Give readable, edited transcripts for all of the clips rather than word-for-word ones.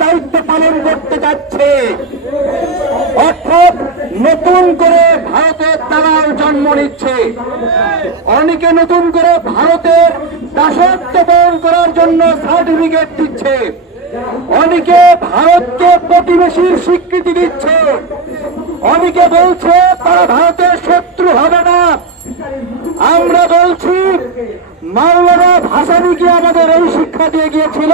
দায়িত্ব পালন করতে যাচ্ছে। অর্থাৎ নতুন করে ভারতের দালাল জন্ম নিচ্ছে। অনেকে নতুন করে ভারতের দাসত্ব বহন করার জন্য সার্টিফিকেট দিচ্ছে। অনেকে ভারতকে প্রতিবেশীর স্বীকৃতি দিচ্ছে। অনেকে বলছে তারা ভারতের শত্রু হবে না। আমরা বলছি মাওলানা ভাসানীকে আমাদের এই শিক্ষা দিয়ে গিয়েছিল,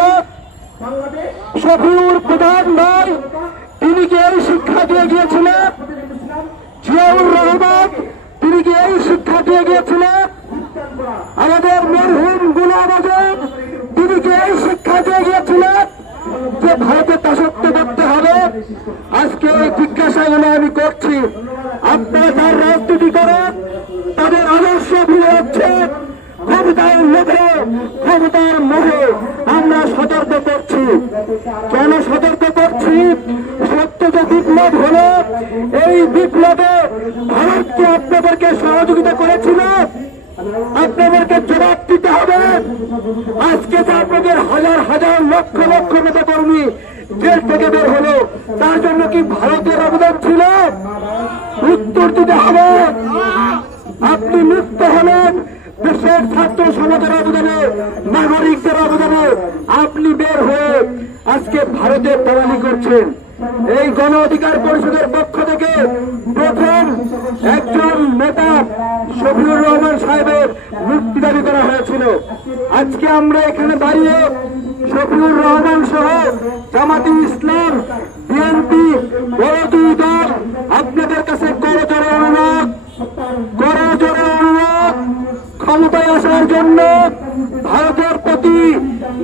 শফিউর প্রধান ভাই তিনি কি এই শিক্ষা দিয়ে গিয়েছিলেন, জিয়াউর রহমান তিনি কি এই শিক্ষা দিয়ে গিয়েছিলেন, আমাদের মরহুম গোলাম আজম তিনি কি এই শিক্ষা দিয়ে গিয়েছিলেন যে ভারতের দাসত্ব করতে হবে? আজকে এই জিজ্ঞাসাগুলো আমি করছি। আপনারা যার রাজনীতি করেন তাদের আদর্শ ভুলে যাচ্ছে, ক্ষমতার লোভে ক্ষমতার মোহে। আমরা সতর্ক করছি। কেন সতর্ক করছি? সত্য যে বিপ্লব হলো, এই বিপ্লবে ভারতকে আপনাদেরকে সহযোগিতা করেছিল, আপনাদেরকে জবাব দিতে হবে। আজকে যে আপনাদের হাজার হাজার লক্ষ লক্ষ নেতা কর্মী জেল থেকে বের হলো, তার জন্য কি ভারতের অবদান ছিল? উত্তর দিতে হবে। আপনি মুক্ত হলেন দেশের ছাত্র সমাজের অবদানে, নাগরিকদের অবদানে। আপনি বের হয়ে আজকে ভারতের দালালি করছেন। এই গণ অধিকার পরিষদের পক্ষ থেকে প্রথম একজন নেতা শফিউর রহমান সাহেবের মুক্তি দাবি করা হয়েছিল। আজকে আমরা এখানে দাঁড়িয়ে শফিউর রহমান সহ জামাতে ইসলাম, বিএনপি, বড় দুই দল আপনাদের কাছে করজোড়ে অনুরোধ, ক্ষমতায় আসার জন্য ভারতের প্রতি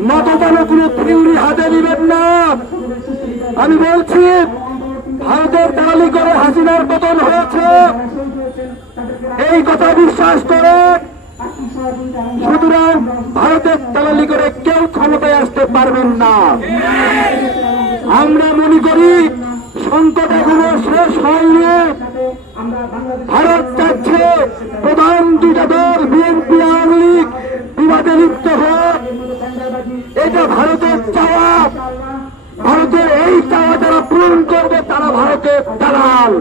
মতদানের কোন থিওরি হাতে নেবেন না। আমি বলছি ভারতের দালালি করে হাসিনার পতন হয়েছে, এই কথা বিশ্বাস করে। সুতরাং ভারতের দালালি করে কেউ ক্ষমতায় আসতে পারবেন না। আমরা মনে করি সংকট এখনো শেষ হয়নি। ভারত চাচ্ছে প্রধান দুইটা দল বিএনপি আওয়ামী লীগ বিবাদে লিপ্ত হোক। এটা ভারতের চাওয়া। ভারতের এই চাওয়া যারা পূরণ করবে তারা ভারতের দালাল।